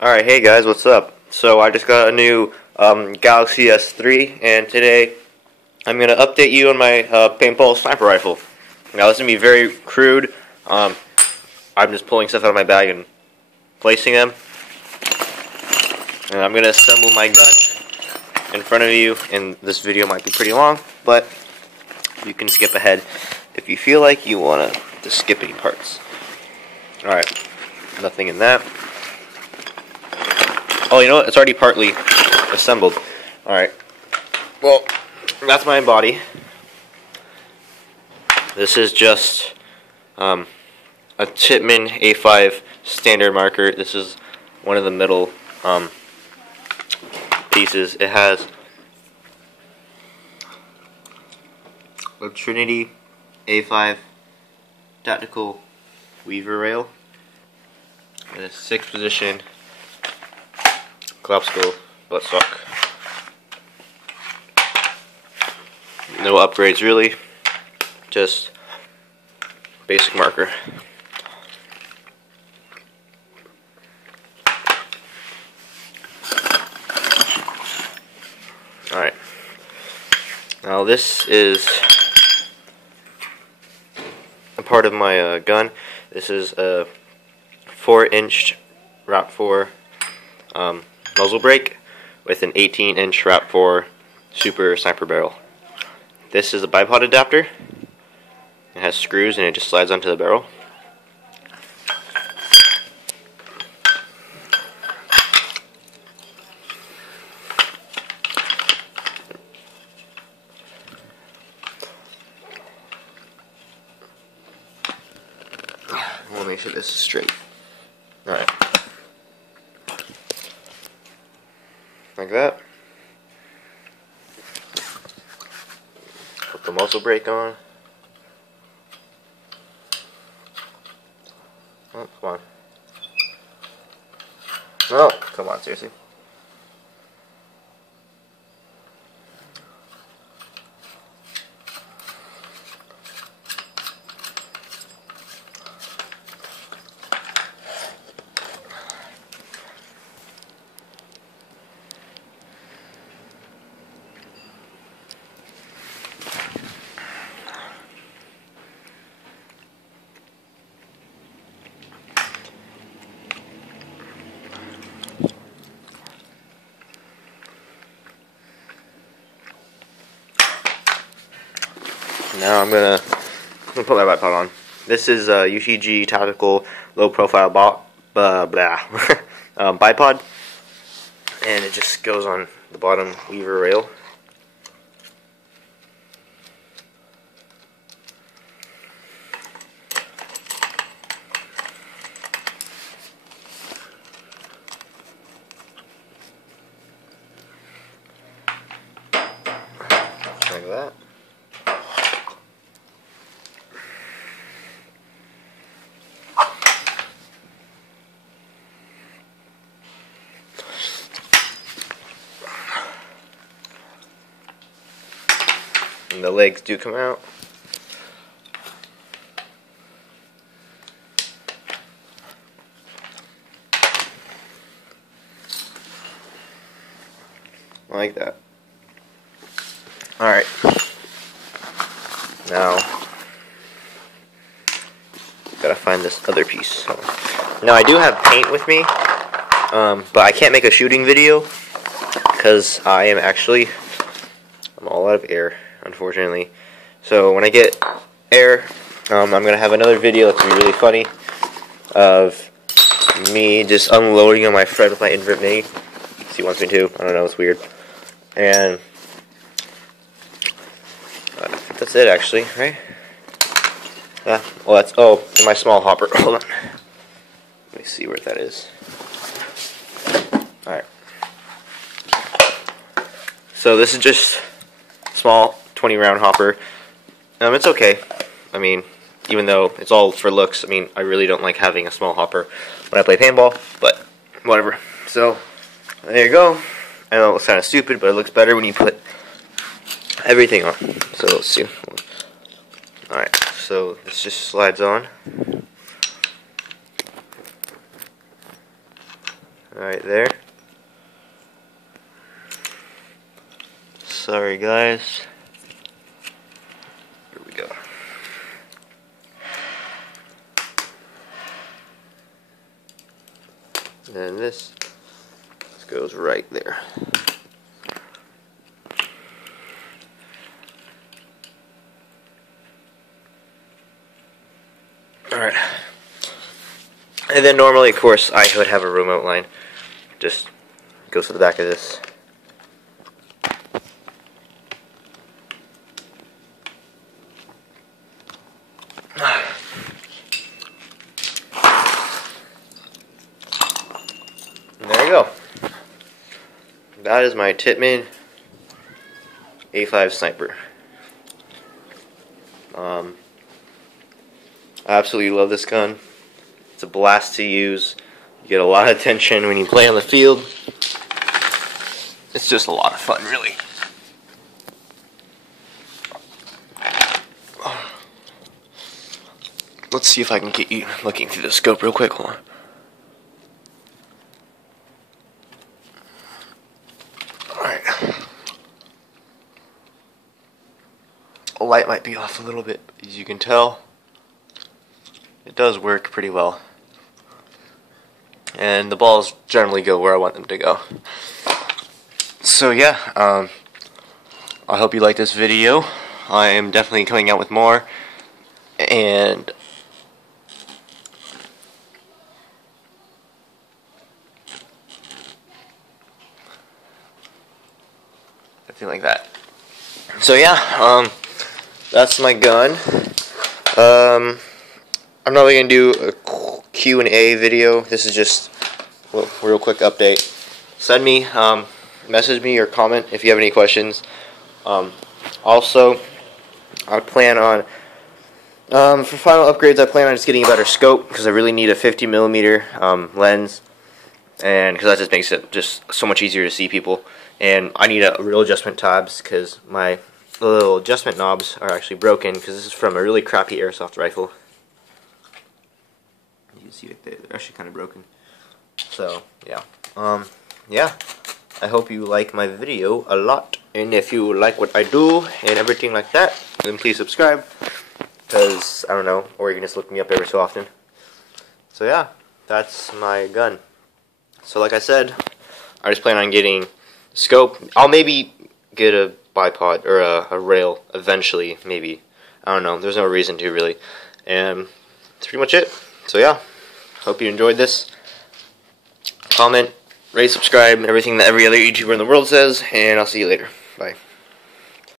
Alright, hey guys, what's up? So I just got a new Galaxy S3, and today I'm going to update you on my paintball sniper rifle. Now this is going to be very crude. I'm just pulling stuff out of my bag and placing them. And I'm going to assemble my gun in front of you, and this video might be pretty long, but you can skip ahead if you feel like you want to skip any parts. Alright, nothing in that. Oh, you know what? It's already partly assembled. Alright. Well, that's my body. This is just a Tippmann A5 standard marker. This is one of the middle pieces. It has a Trinity A5 tactical weaver rail and a 6th position collapsible buttstock. No upgrades really, just basic marker. Alright, now this is a part of my gun. This is a 4-inch RAP4 muzzle brake with an 18-inch RAP4 super sniper barrel. This is a Bipod adapter. It has screws and it just slides onto the barrel. We'll make sure this is straight. Alright. Like that. Put the muzzle brake on. Oh, come on. No, come on, seriously. Now I'm gonna put my bipod on. This is a UTG tactical low profile bipod, and it just goes on the bottom weaver rail. Like that. And the legs do come out. Like that. Alright. Now, gotta find this other piece. Now, I do have paint with me, but I can't make a shooting video because I'm all out of air, unfortunately. So when I get air, I'm gonna have another video that's gonna be really funny of me just unloading on my friend with my invert mini. He wants me to. I don't know. It's weird. And I think that's it, actually, right? Yeah. Well, that's in my small hopper. Hold on. Let me see where that is. All right. So this is just small 20-round hopper. It's okay. I mean, even though it's all for looks, I mean, I really don't like having a small hopper when I play paintball, but whatever. So, there you go. I know it looks kind of stupid, but it looks better when you put everything on. So, let's see. Alright, so this just slides on. right there. Sorry guys. Here we go. And then this goes right there. Alright. And then normally, of course, I would have a remote line. Just goes to the back of this. And there you go. That is my Tippmann A5 Sniper. I absolutely love this gun. It's a blast to use. You get a lot of attention when you play on the field. It's just a lot of fun, really. Let's see if I can get you looking through the scope real quick. Hold on. Alright. The light might be off a little bit, but as you can tell, it does work pretty well. And the balls generally go where I want them to go. So yeah, I hope you like this video. I am definitely coming out with more. And something like that. So yeah, that's my gun. I'm not really gonna do a Q&A video. This is just a real quick update. Send me, message me or comment if you have any questions. Also, I plan on, for final upgrades, I plan on just getting a better scope because I really need a 50mm lens, and because that just makes it just so much easier to see people. And I need a real adjustment tabs because my little adjustment knobs are actually broken because this is from a really crappy airsoft rifle. You can see it there, they're actually kind of broken. So yeah, yeah. I hope you like my video a lot, and if you like what I do and everything like that, then please subscribe. Because I don't know, or you can just look me up every so often. So yeah, that's my gun. So like I said, I just plan on getting scope. I'll maybe get a bipod or a rail eventually, maybe. I don't know. There's no reason to really. And that's pretty much it. So yeah, hope you enjoyed this. Comment, rate, subscribe, everything that every other YouTuber in the world says, and I'll see you later. Bye.